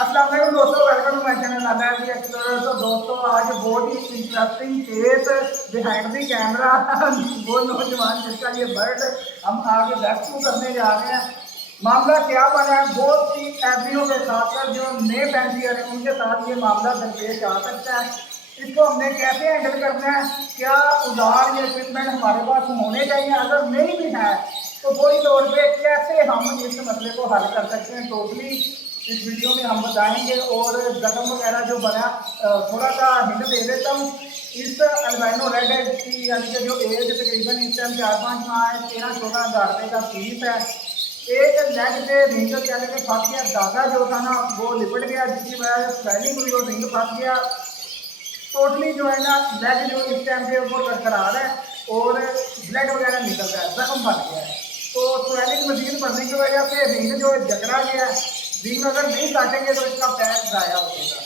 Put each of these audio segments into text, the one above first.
अस्सलाम वालेकुम दोस्तों, welcome to my channel Amair the explorer. तो दोस्तों आज बहुत ही interesting case behind the camera वो नौजवान जिसका ये बर्ड हम आगे रेस्क्यू करने जा रहे हैं। मामला क्या बना है, बहुत सी एवरियों के साथ साथ जो नए फैंसियर हैं उनके साथ ये मामला दरपेश आ सकता है। इसको हमने कैसे हैंडल करना है, क्या उधार या इक्विपमेंट हमारे पास होने चाहिए, अगर नहीं भी है तो फौरी तौर पर कैसे हम इस मसले को हल कर सकते हैं, टोटली इस वीडियो में हम बताएंगे। और जख्म वगैरह जो बना, थोड़ा सा हिंट दे देता हूँ। इस अल्बाइनो रेड हेड की यानी कि जो एज तकरीबन इस टाइम 4-5 माह है, 13-14 हज़ार रुपये का फीस है। एक लेग पे रिंग कहने के फंस गया, धागा जो था ना वो लिपट गया, जिसकी वजह से स्वेलिंग हुई और रिंग फंस गया। टोटली जो है ना लेग जो इस टाइम पे वो बरकरार है और ब्लड वगैरह निकल रहा है, जख्म बन गया है। तो स्वेलिंग मजीद बढ़ने की वजह से रिंग जो जकड़ा गया है। रिंग अगर नहीं काटेंगे तो इसका पैर ज़ाया हो जाएगा।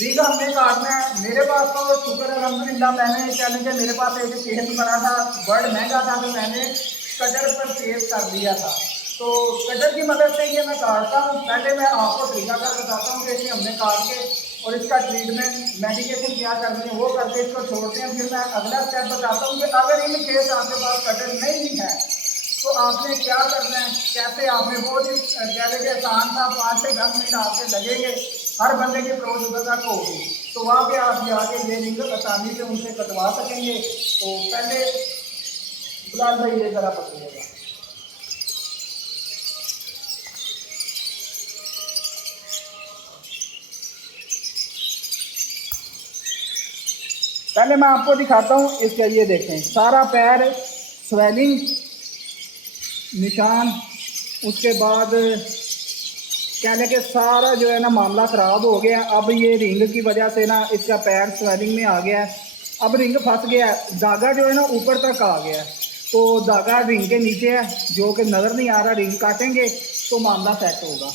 रिंग हमने काटना है। मेरे पास तो शुक्र अल्हम्दुलिल्लाह, मैंने कहने के मेरे पास एक केस बना था, बर्ड महंगा था तो मैंने कटर पर सेव कर लिया था। तो कटर की मदद से ये मैं काटता हूँ। पहले मैं आपको तरीकाकार बताता हूँ कि इसे हमने काट के और इसका ट्रीटमेंट मेडिकेशन क्या करनी है वो करके इसको छोड़ते हैं। फिर मैं अगला स्टेप बताता हूँ कि अगर इन केस आपके पास कटर नहीं है तो आपने क्या करना है, कैसे आपने बहुत ही कह लीजिए आसान था, 5 से 10 मिनट आपके लगेंगे, हर बंदे की अप्रोच उधर तक होगी। तो वहाँ पे आप जाके ये रिंग आसानी से उनसे कटवा सकेंगे। तो पहले बिलाल भाई ये जरा पकड़िएगा। पहले मैं आपको दिखाता हूँ इसका, ये देखें सारा पैर स्वेलिंग निशान, उसके बाद क्या लेके सारा जो है ना मामला ख़राब हो गया। अब ये रिंग की वजह से ना इसका पैर स्वेलिंग में आ गया है। अब रिंग फंस गया है, धागा जो है ना ऊपर तक आ गया है। तो धागा रिंग के नीचे है जो कि नज़र नहीं आ रहा। रिंग काटेंगे तो मामला सेट होगा।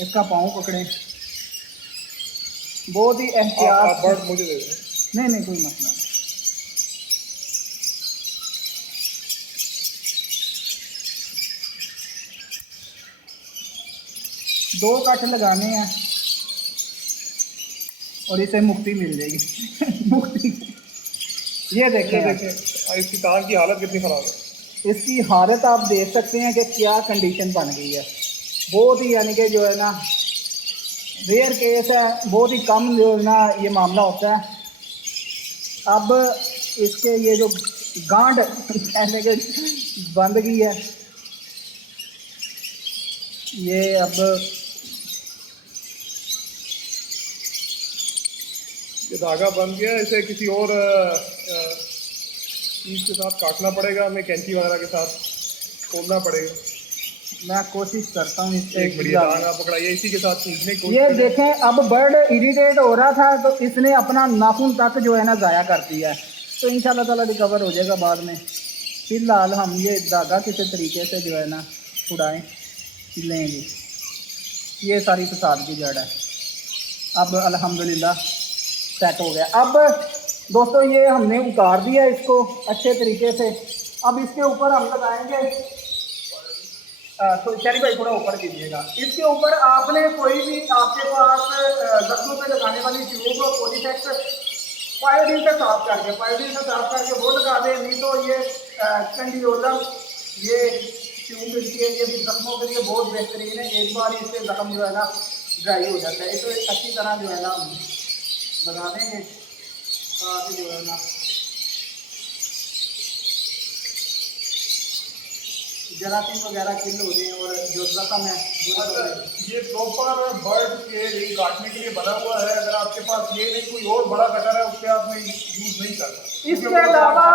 इसका पाँव पकड़ें, बहुत ही एहतियात। बर्ड मुझे दे दें। नहीं नहीं कोई मसला नहीं। दो कट लगाने हैं और इसे मुक्ति मिल जाएगी मुक्ति। ये देखें इसकी तार की हालत कितनी ख़राब है। इसकी हालत आप देख सकते हैं कि क्या कंडीशन बन गई है। बहुत ही यानी कि जो है ना रेयर केस है, बहुत ही कम जो है ना ये मामला होता है। अब इसके ये जो गांड कहने के बंद गई है, ये अब ये धागा बन गया, इसे किसी और चीज़ के साथ काटना पड़ेगा, हमें कैंची वगैरह के साथ खोलना पड़ेगा। मैं कोशिश करता हूँ एक बढ़िया धागा पकड़ाइए, इसी के साथ खींचने की कोशिश ये करें। देखें अब बर्ड इरिटेट हो रहा था तो इसने अपना नाखून तक जो है ना ज़ाया कर दिया है। तो इंशाल्लाह ताला रिकवर हो जाएगा बाद में। फिलहाल हम ये धागा किसी तरीके से जो है ना छुड़ाएँ लेंगे। ये सारी फसाद की जड़ है। अब अल्हम्दुलिल्लाह सेट हो गया। अब दोस्तों ये हमने उतार दिया इसको अच्छे तरीके से। अब इसके ऊपर हम लगाएंगे, तो चलिए भाई थोड़ा ऊपर कीजिएगा। इसके ऊपर आपने कोई भी आपके पास जख्मों पे लगाने वाली ट्यूब पॉलीटेक्स पायोडीन से साफ करके वो लगा दें। नहीं तो ये कंडियोलम ये ट्यूब मिलती है, ये भी जख्मों के लिए बहुत बेहतरीन है। एक बार इससे जख्म जो है ना ड्राई हो जाता है। इसे अच्छी तरह जो है ना लगा देंगे ताकि जो है ना जरासीम वगैरह किल हो जाए और जो जख्म है। ये प्रॉपर बर्ड के रिंग काटने के लिए बना हुआ है। अगर आपके पास ये नहीं कोई और बड़ा कटर है उससे आपने यूज़ नहीं करना। इसके अलावा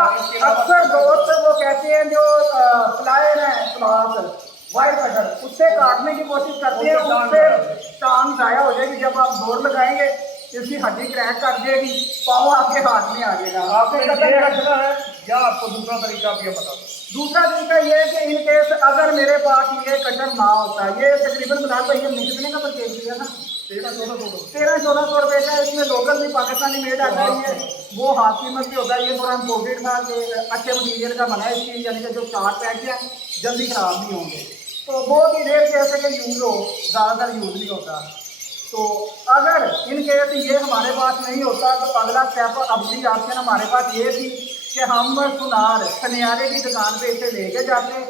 अक्सर दोस्त वो कहते हैं जो प्लायर है, प्लास वाइट कटर, उससे काटने की कोशिश करते हैं, उससे टांग ज़ाया हो जाएगी। जब आप जोर लगाएंगे इसकी हड्डी क्रैक कर देगी, पाँव आपके हाथ में आ जाएगा। आपने कटर रखना है या आपको दूसरा तरीका भी बता दो। दूसरा तरीका ये है कि इन केस अगर मेरे पास ये कटर ना होता, ये तकरीबन बिलाल भाई हमने कितने का परचेज किया ना, 1300-1400 रुपये का। इसमें लोकल भी पाकिस्तानी मेड आता है। ये वो हाथ कीमत भी होता है। ये थोड़ा इम्पोर्टेड था कि अच्छे मटीरियल का बना है इसकी, यानी कि जो चार पैक है जल्दी ख़राब नहीं होंगे। तो बहुत ही रेयर केस है कि यूज़ हो, ज़्यादातर यूज़ नहीं होता। तो अगर इन केस ये हमारे पास नहीं होता तो अगला स्टेप अगली ऑप्शन हमारे पास ये थी कि हम सुनियारे की दुकान पे इसे लेके जाते।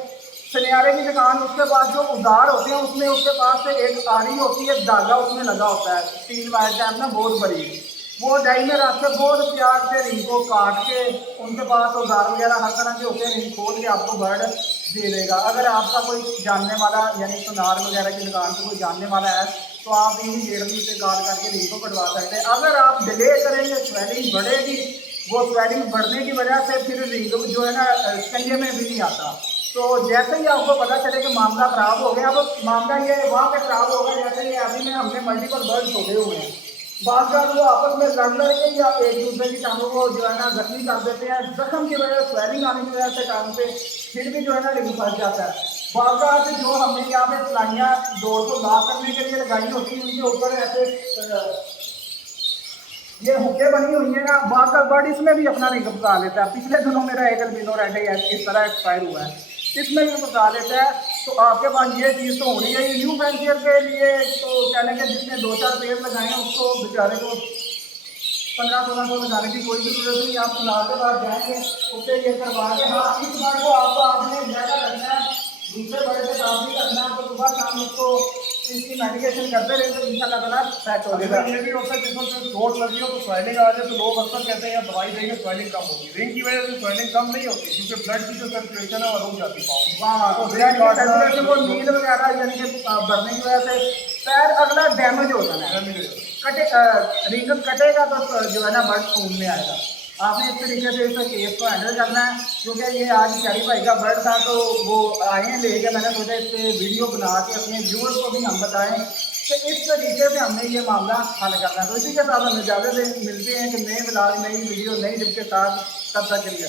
सुनियारे की दुकान, उसके पास जो औजार होते हैं उसमें उसके पास से एक आरी होती है, धागा उसमें लगा होता है, स्टील वायर टाइप ना बहुत बड़ी, वो डाई में रख के बहुत प्यार से रिंग को काट के, उनके पास औजार वगैरह हर तरह के होते हैं, रिंग खोल के आपको बर्ड दे देगा। अगर आपका कोई जानने वाला यानी सुनार वगैरह की दुकान से कोई जानने वाला है तो आप इमीडिएटली से कॉल करके रिंग को कटवा सकते हैं। अगर आप डिले करेंगे स्वेलिंग बढ़ेगी, वो स्वेलिंग बढ़ने की वजह से फिर रिंग जो है ना कंजे में भी नहीं आता। तो जैसे ही आपको पता चले कि मामला ख़राब हो गया, अब मामला ये वहाँ पे ख़राब होगा जैसे ये अभी में हमने मल्टीपल बर्ड छोड़े हुए हैं, बात बात वो आपस में लड़ के या एक दूसरे की टांगों को जो है ना जख्मी कर देते हैं। जख्म की वजह से, स्वेलिंग आने की वजह से टांग पे फिर भी जो है ना रिंग फंस जाता है। बात जो हमने यहाँ पे सिलाइयाँ डोर को लॉक करने के लिए लगाई होती है, उनके ऊपर ऐसे ये हुक्के बनी हुई है ना, बार बर्ड इसमें भी अपना रिंग फंसा लेता है। पिछले दिनों मेरा एक अल्बिनो रेड इस तरह एक्सपायर हुआ है, इसमें भी फंसा लेता है। तो आपके पास ये चीज़ तो होनी है। न्यू फैंसियर के लिए तो कह लेंगे जिसने 2-4 पेड़ लगाए हैं उसको बेचारे को 1500-1600 लगाने की कोई ज़रूरत नहीं। आप सुनार के पास जाएंगे, उससे ये करवा के, हाँ इस बार को आपको आपने ज़्यादा रखना है, दूसरे बड़े से काम नहीं करना है, तो सुबह शाम उसको इसकी मेडिकेशन करते रहे तो इंशाल्लाह ताला सेट हो जाएगा। ये भी होता है जिसमें चोट लगी हो तो स्वेलिंग आ जाए तो लोग अक्सर कहते हैं यार दवाई देंगे स्वेलिंग कम होगी। रिंग की वजह से स्वेलिंग कम नहीं होती क्योंकि ब्लड की जो सर्कुलेशन है वो रुक जाती है। हाँ, तो वो नील वगैरह यानी कि बढ़ने की वजह से पैर अगला डैमेज होता है, रिंग कटेगा तो जो है ना बर्ड खून में आएगा। आपने इस तरीके से इस केस को हैंडल करना है। क्योंकि ये आज प्यारी भाई का बर्ड था तो वो आए हैं लेके, मैंने सोचा इस पर वीडियो बना के अपने व्यूअर्स को भी हम बताएं कि इस तरीके से हमने ये मामला हल करना है। तो इसी के साथ हम इजाज़त मिलते हैं कि नए ब्लॉग, नई वीडियो, नई टिप के साथ। तब तक के लिए